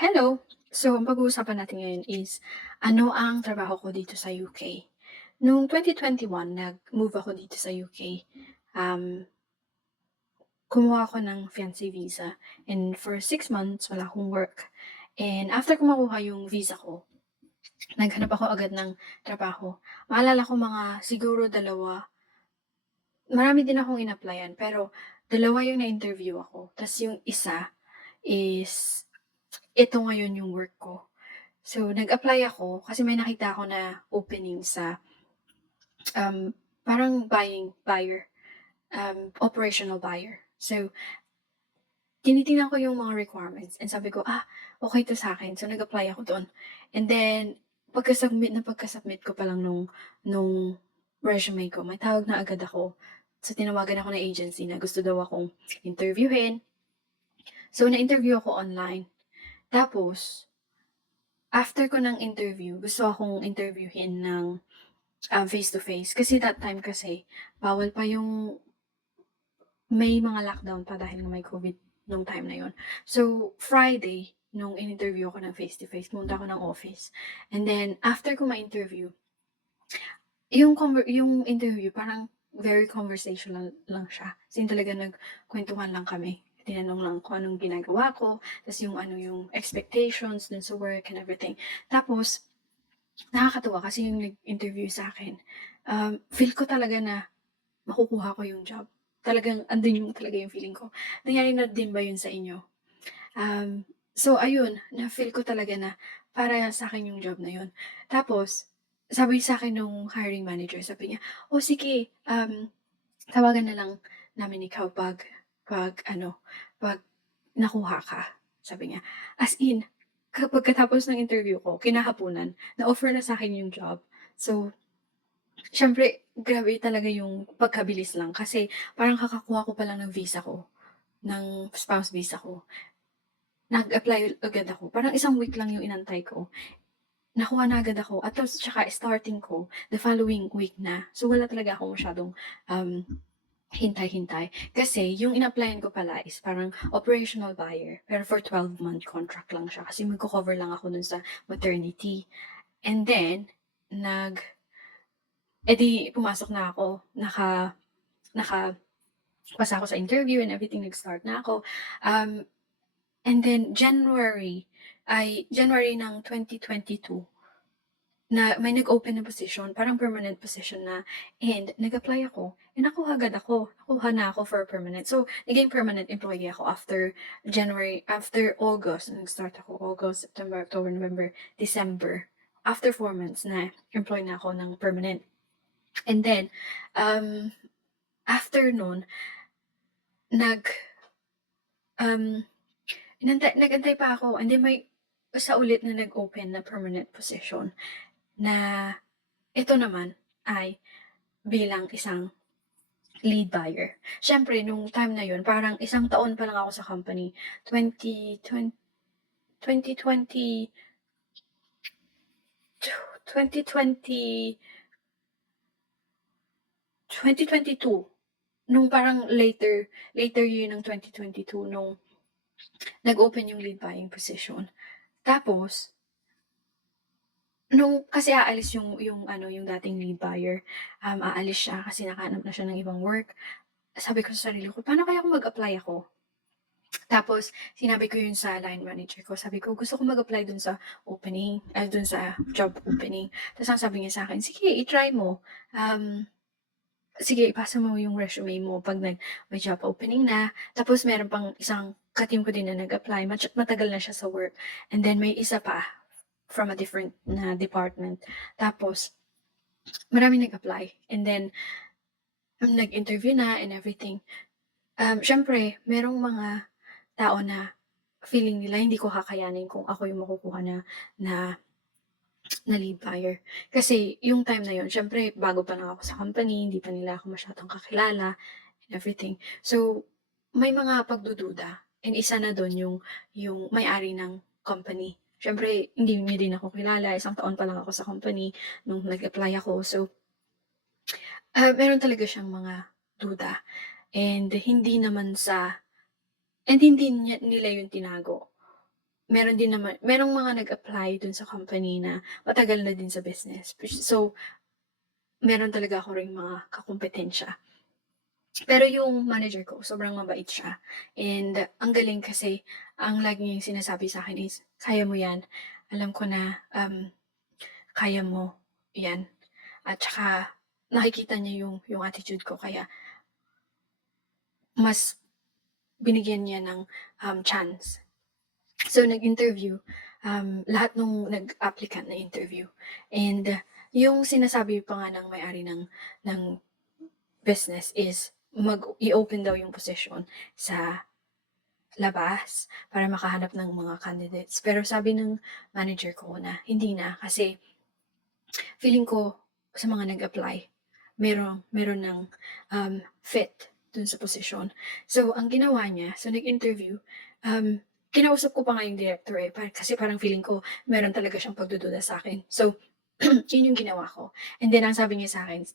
Hello! So, ang pag-uusapan natin ngayon is, ano ang trabaho ko dito sa UK. Noong 2021, nag-move ako dito sa UK. Um, Kumuha ako ng fiancé visa and for 6 months wala akong work. And after ko makuha yung visa ko, naghanap ako agad ng trabaho. Maalala ko mga siguro dalawa, marami din akong in-applyan pero dalawa yung na-interview ako. Tas yung isa is ito ngayon yung work ko. So, nag-apply ako kasi may nakita ako na opening sa, parang buyer, operational buyer. So, tinitingnan ko yung mga requirements and sabi ko, okay 'to sa'kin. So, nag-apply ako dun. And then, pagka-submit ko pa lang nung resume ko, may tawag na agad ako. So, tinawagan ako ng agency na gusto daw akong interviewin. So, na-interview ako online. Tapos, after ko ng interview, gusto akong interviewin ng face to face. Kasi that time kasi, bawal pa yung may mga lockdown pa dahil nga may COVID nung time na yun. So, Friday, nung in-interview ko ng face to face, pumunta ako ng office. And then, after ko ma-interview, yung interview parang very conversational lang siya. As in talaga nagkwentuhan lang kami. Tinanong lang kung anong ginagawa ko, tas yung ano yung expectations dun sa work and everything. Tapos, nakakatuwa kasi yung nag-interview sa akin, feel ko talaga na makukuha ko yung job. Talagang andun yung talaga yung feeling ko. Nangyari na din ba yun sa inyo? So ayun, na-feel ko talaga na para sa'kin yung job na yun. Tapos, sabi sa'kin nung hiring manager, sabi niya, "Oh sige, tawagan na lang namin ikaw 'pag nakuha ka." Sabi niya. As in, pagkatapos ng interview ko, kinahapunan, na-offer na sa'kin yung job. So, siyempre grabe talaga yung pagkabilis lang kasi parang kakakuha ko pa lang ng visa ko, ng spouse visa ko. Nag-apply agad ako. Parang isang week lang yung inantay ko. Nakuha na agad ako at tapos tsaka starting ko the following week na. So, wala talaga akong masyadong, hintay-hintay. Kasi yung in-applyan ko pala is parang operational buyer, pero for 12-month contract lang siya kasi magko-cover lang ako dun sa maternity. And then, pumasok na ako, nakapasa ako sa interview and everything, nag-start na ako. And then January ng 2022 na may nag-open na position, parang permanent position na, and nag-apply ako, and nakuha na ako for permanent. So, naging permanent employee ako after August, nag-start ako August, September, October, November, December. After 4 months na employee na ako ng permanent. And then, after nun, nag, um, nag-antay pa ako, and then may isa ulit na nag-open na permanent position na ito naman ay bilang isang lead buyer. Siyempre nung time na yun parang isang taon pa lang ako sa company, 2020 2020 2022 nung parang later year ng 2022 nung nag-open yung lead buying position. Tapos nung kasi aalis yung dating lead buyer, aalis siya kasi nakahanap na siya ng ibang work. Sabi ko sa sarili ko, "Paano kaya kung mag-apply ako?" Tapos sinabi ko yun sa line manager ko, sabi ko, "Gusto ko mag-apply dun sa dun sa job opening." Tapos ang sabi niya sa'kin, "Sige, i-try mo. Um, Sige, ipasa mo yung resume mo 'pag may job opening na." Tapos meron pang isang ka-team ko din na nag-apply, matagal na siya sa work. And then may isa pa from a different na department. Tapos maraming nag-apply, and then nag-interview na and everything. Siyempre merong mga tao na feeling nila hindi ko kakayanin kung ako yung makukuha na na lead buyer. Kasi yung time na yun siyempre bago pa lang ako sa company, hindi pa nila ako masyadong kakilala and everything. So, may mga pagdududa, and isa na dun yung may-ari ng company. Siyempre hindi niya din ako kilala, isang taon pa lang ako sa company nung nag-apply ako. So, meron talaga siyang mga duda, and hindi nila yun tinago. merong mga nag-apply dun sa company na matagal na din sa business. So, meron talaga ako ring mga kakumpetensya. Pero yung manager ko sobrang mabait siya and ang galing kasi ang lagi niyang sinasabi sa'kin is, "Kaya mo 'yan. Alam ko na, kaya mo 'yan." At saka nakikita niya yung attitude ko kaya mas binigyan niya ng, chance. So, nag-interview, lahat nung nag-applicant na interview and yung sinasabi pa nga ng may-ari ng business is i-open daw yung position sa labas para makahanap ng mga candidates. Pero sabi ng manager ko na hindi na kasi feeling ko sa mga nag-apply, meron ng, fit dun sa posisyon. So, ang ginawa niya, so nag-interview, kinausap ko pa nga yung director, eh, kasi parang feeling ko meron talaga siyang pagdududa sa'kin. So, yun yung ginawa ko. And then ang sabi niya sa'kin,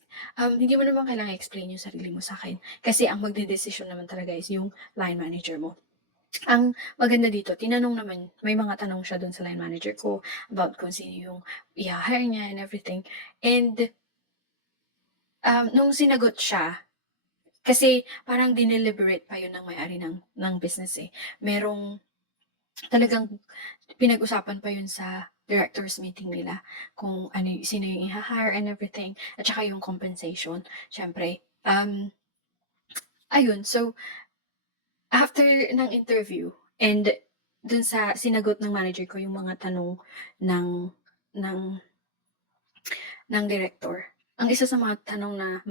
"Hindi mo naman kailangang i-explain yung sarili mo sa'kin kasi ang magdedesisyon naman talaga is yung line manager mo." Ang maganda dito, tinanong naman may mga tanong siya dun sa line manager ko about kung sino yung iha-hire niya and everything. And, nung sinagot siya, kasi parang dineliberate pa yun ng may-ari ng business, eh. Merong talagang pinag-usapan pa yun sa directors meeting nila kung ano sino yung iha-hire and everything at saka yung compensation siyempre. Ayun so after ng interview and dun sa sinagot ng manager ko yung mga tanong ng ng ng director, ang isa sa mga tanong na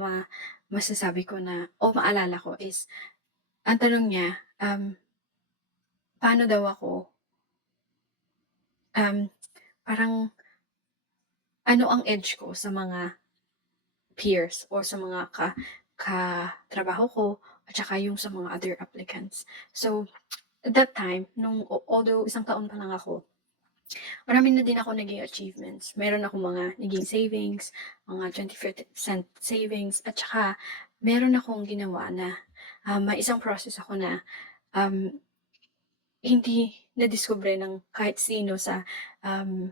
masasabi ko na o maalala ko is, ang tanong niya, paano daw ako, um, parang ano ang edge ko sa mga peers or sa mga katrabaho ko at saka yung sa mga other applicants. So, at that time nung although isang taon pa lang ako, marami na din ako naging achievements. Meron akong mga naging savings, mga 25% savings at saka meron akong ginawa na, may isang process ako na, um, hindi nadiskubre ng kahit sino sa, um,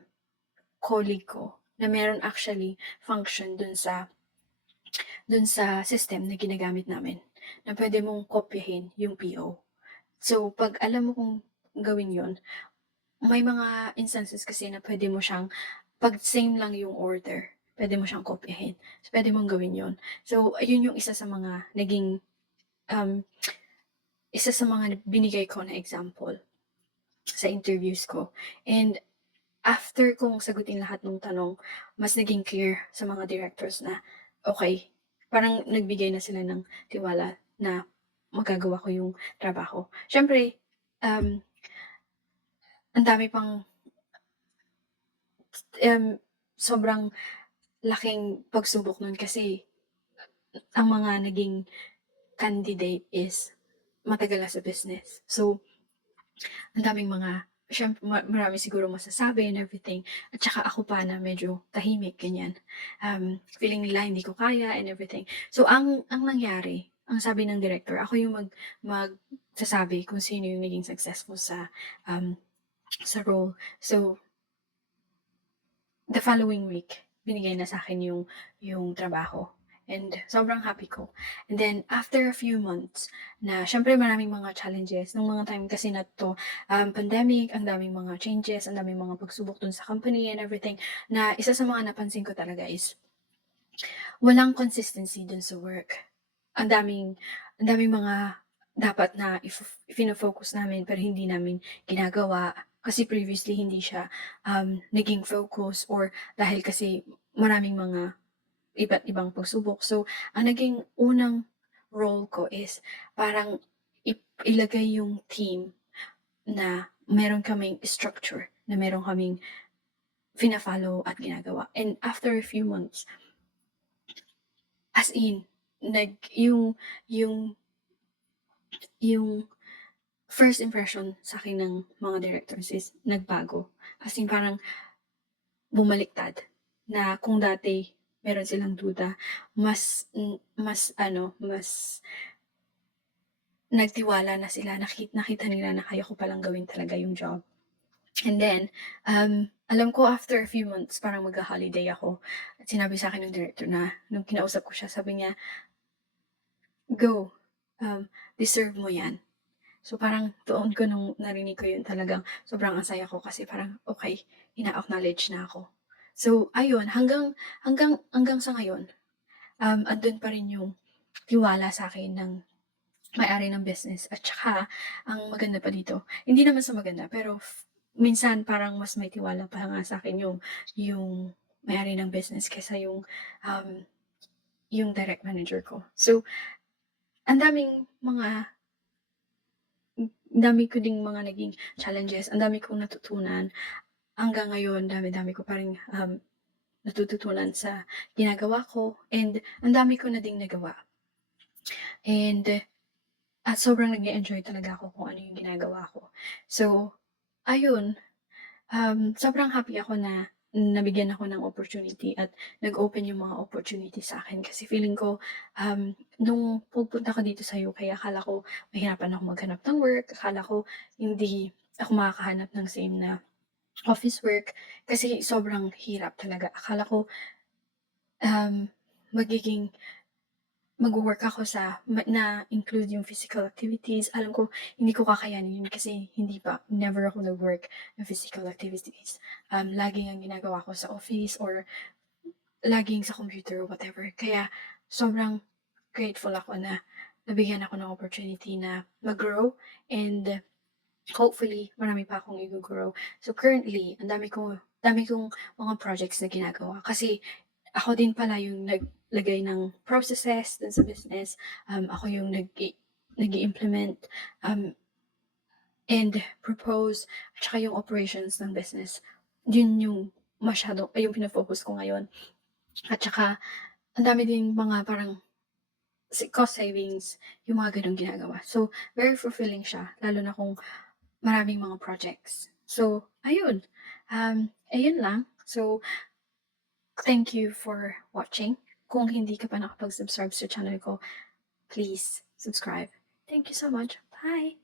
colleague ko na meron actually function dun sa system na ginagamit namin na puwede mong kopyahin yung PO. So, 'pag alam mo kung gawin yon, may mga instances kasi na puwede mo siyang 'pag same lang yung order, puwede mo siyang kopyahin. So, puwede mong gawin yon. So, ayun yung isa sa mga naging, um, isa sa mga binigay ko na example sa interviews ko. And after kong sagutin lahat ng tanong, mas naging clear sa mga directors na, okey, parang nagbigay na sila ng tiwala na magagawa ko yung trabaho. Siyempre, ang dami pang, sobrang laking pagsubok nun kasi ang mga naging candidate is matagal na sa business. So, ang daming mga marami sigurong masasabi and everything at saka ako pa na medyo tahimik ganyan. Feeling nila hindi ko kaya and everything. So ang nangyari, ang sabi ng director ako yung magsasabi kung sino yung naging successful sa role. So the following week, binigay na sa'kin yung trabaho and sobrang happy ko. And then after a few months na siyempre maraming mga challenges nung mga time kasi na 'to, pandemic, ang daming mga changes, ang daming mga pagsubok dun sa company and everything, na isa sa mga napansin ko talaga is walang consistency dun sa work. Ang daming ang daming mga dapat na fino-focus namin pero hindi namin ginagawa. Kasi previously hindi siya, naging focus or dahil kasi maraming mga iba't ibang pagsubok. So, ang naging unang role ko is parang ilagay yung team na meron kaming structure, na meron kaming fina-follow at ginagawa. And after a few months, as in, yung yung first impression sa'kin ng mga directors is nagbago. As in parang bumaliktad na kung dati meron silang duda, mas nagtiwala na sila, nakita nila na kaya ko palang gawin talaga yung job. And then, alam ko after a few months parang magha-holiday ako at sinabi sa'kin ng director na nung kinausap ko siya sabi niya, "Go, deserve mo 'yan." So, parang doon ko nung narinig ko yun talagang sobrang ang saya ko kasi parang, okey, ina-acknowledge na ako. So, ayun hanggang hanggang hanggang sa ngayon, andun pa rin yung tiwala sa'kin ng may-ari ng business at tsaka ang maganda pa dito, hindi naman sa maganda pero minsan parang mas may tiwala pa nga sa'kin yung may-ari ng business kaysa um, yung direct manager ko. So, ang daming mga ang dami ko ding mga naging challenges, ang dami kong natutunan. Hanggang ngayon dami-dami ko pa ring, natututunan sa ginagawa ko and ang dami ko na ding nagawa. And at sobrang nag-e-enjoy talaga ako kung ano yung ginagawa ko. So, ayun, sobrang happy ako na nabigyan ako ng opportunity at nag-open yung mga opportunity sa akin kasi feeling ko, nung pagpunta ko dito sa UK akala ko mahirapan ako maghanap ng work, akala ko hindi ako makakahanap ng same na office work kasi sobrang hirap talaga. Akala ko, um, magiging magwo-work ako sa na-include yung physical activities. Alam ko hindi ko kakayanin yun kasi hindi pa never ako nag-work ng physical activities. Laging ang ginagawa ko sa office or laging sa computer or whatever. Kaya sobrang grateful ako na nabigyan ako ng opportunity na mag-grow and hopefully marami pa akong i-go-grow. So currently, ang dami kong mga projects na ginagawa kasi ako din pala yung naglagay ng processes dun sa business. Ako yung nag-i-implement, and propose at saka yung operations ng business. Yun yung yung pino-focus ko ngayon. At saka ang dami ding mga parang cost savings, yung mga gano'ng ginagawa. So, very fulfilling siya lalo na kung maraming mga projects. So, ayun, ayun lang. So, thank you for watching. Kung hindi ka pa nakapag-subscribe sa channel ko, please subscribe. Thank you so much. Bye!